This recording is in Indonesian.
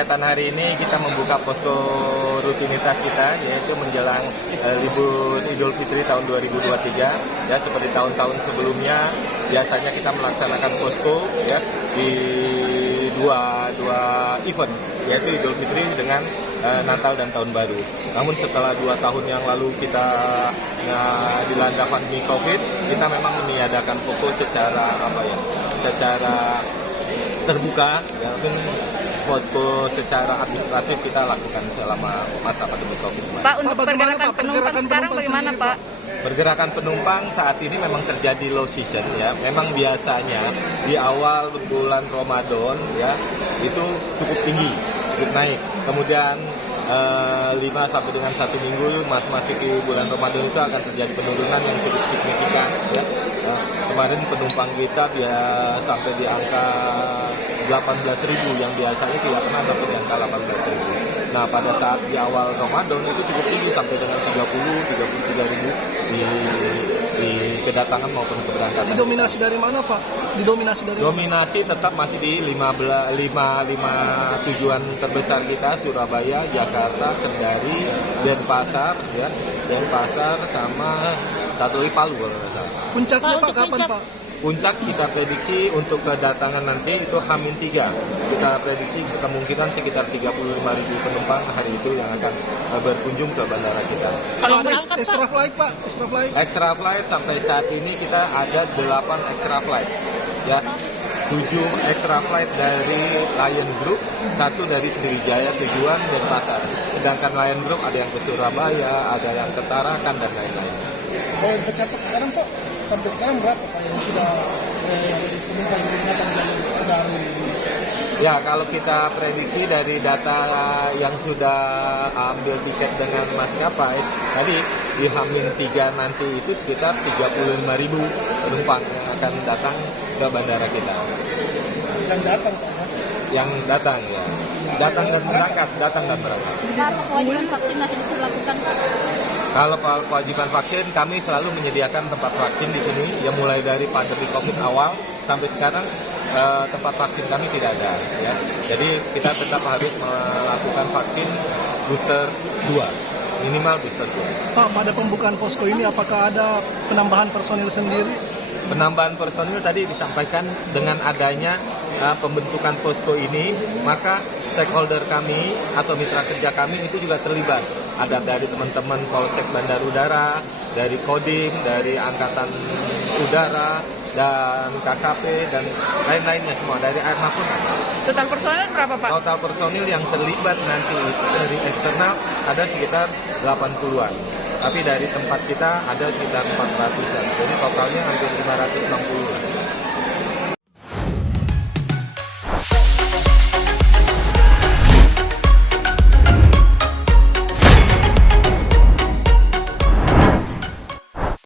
kegiatan hari ini kita membuka posko rutinitas kita, yaitu menjelang libur Idul Fitri tahun 2023. Ya, seperti tahun-tahun sebelumnya, biasanya kita melaksanakan posko ya di dua event, yaitu Idul Fitri dengan Natal dan Tahun Baru. Namun setelah 2 tahun yang lalu kita dilanda pandemi COVID, kita memang meniadakan fokus secara terbuka, ya, mungkin posko secara administratif kita lakukan selama masa pandemi COVID. Pak, untuk pergerakan penumpang sekarang bagaimana, Pak? Pergerakan penumpang saat ini memang terjadi low season, ya. Memang biasanya di awal bulan Ramadan ya itu cukup tinggi, cukup naik. Kemudian 5 sampai dengan 1 minggu masuk di bulan Ramadan itu akan terjadi penurunan yang cukup signifikan ya. Kemarin penumpang kita sampai di angka 18.000 yang biasanya tidak pernah sampai di angka 18.000. Nah, pada saat di awal Ramadan itu cukup tinggi sampai dengan 33.000 di kedatangan maupun keberangkatan. Didominasi dari mana, Pak? Dominasi tetap masih di 5 tujuan terbesar kita, Surabaya, Jakarta, Kendari, Denpasar ya. Denpasar sama satu lagi Palu kalau nggak salah. Puncaknya Pak kapan, Pak? Puncak kita prediksi untuk kedatangan nanti itu H-3. Kita prediksi kemungkinan sekitar 35.000 penumpang hari itu yang akan berkunjung ke bandara kita. Kalau ada extra flight, Pak? Extra flight sampai saat ini kita ada 8 extra flight. Ya. 7 extra flight dari Lion Group, 1 dari Sriwijaya tujuan Denpasar. Sedangkan Lion Group ada yang ke Surabaya, ada yang ke Tarakan dan lain-lain. Kalau yang tercatat sekarang, Pak, sampai sekarang berapa Pak yang sudah penumpang digunakan jalur darat ini? Ya, kalau kita prediksi dari data yang sudah ambil tiket dengan maskapai, tadi di H-3 nanti itu sekitar 35.000 penumpang yang akan datang ke bandara kita. Yang datang, Pak? Yang datang ya. Datang dan berangkat. Apa kewajiban vaksin masih dilakukan, Pak? Kalau kewajiban vaksin, kami selalu menyediakan tempat vaksin di sini, ya mulai dari pandemi COVID awal sampai sekarang tempat vaksin kami tidak ada. Ya. Jadi kita tetap harus melakukan vaksin booster 2, minimal booster 2. Pak, pada pembukaan posko ini apakah ada penambahan personil sendiri? Penambahan personil tadi disampaikan dengan adanya pembentukan posko ini, maka stakeholder kami atau mitra kerja kami itu juga terlibat. Ada dari teman-teman Polsek Bandar Udara, dari Kodim, dari Angkatan Udara, dan KKP, dan lain-lainnya semua, dari air pun ada. Total personil berapa, Pak? Total personil yang terlibat nanti itu dari eksternal ada sekitar 80-an. Tapi dari tempat kita ada sekitar 400-an. Jadi totalnya hampir 560.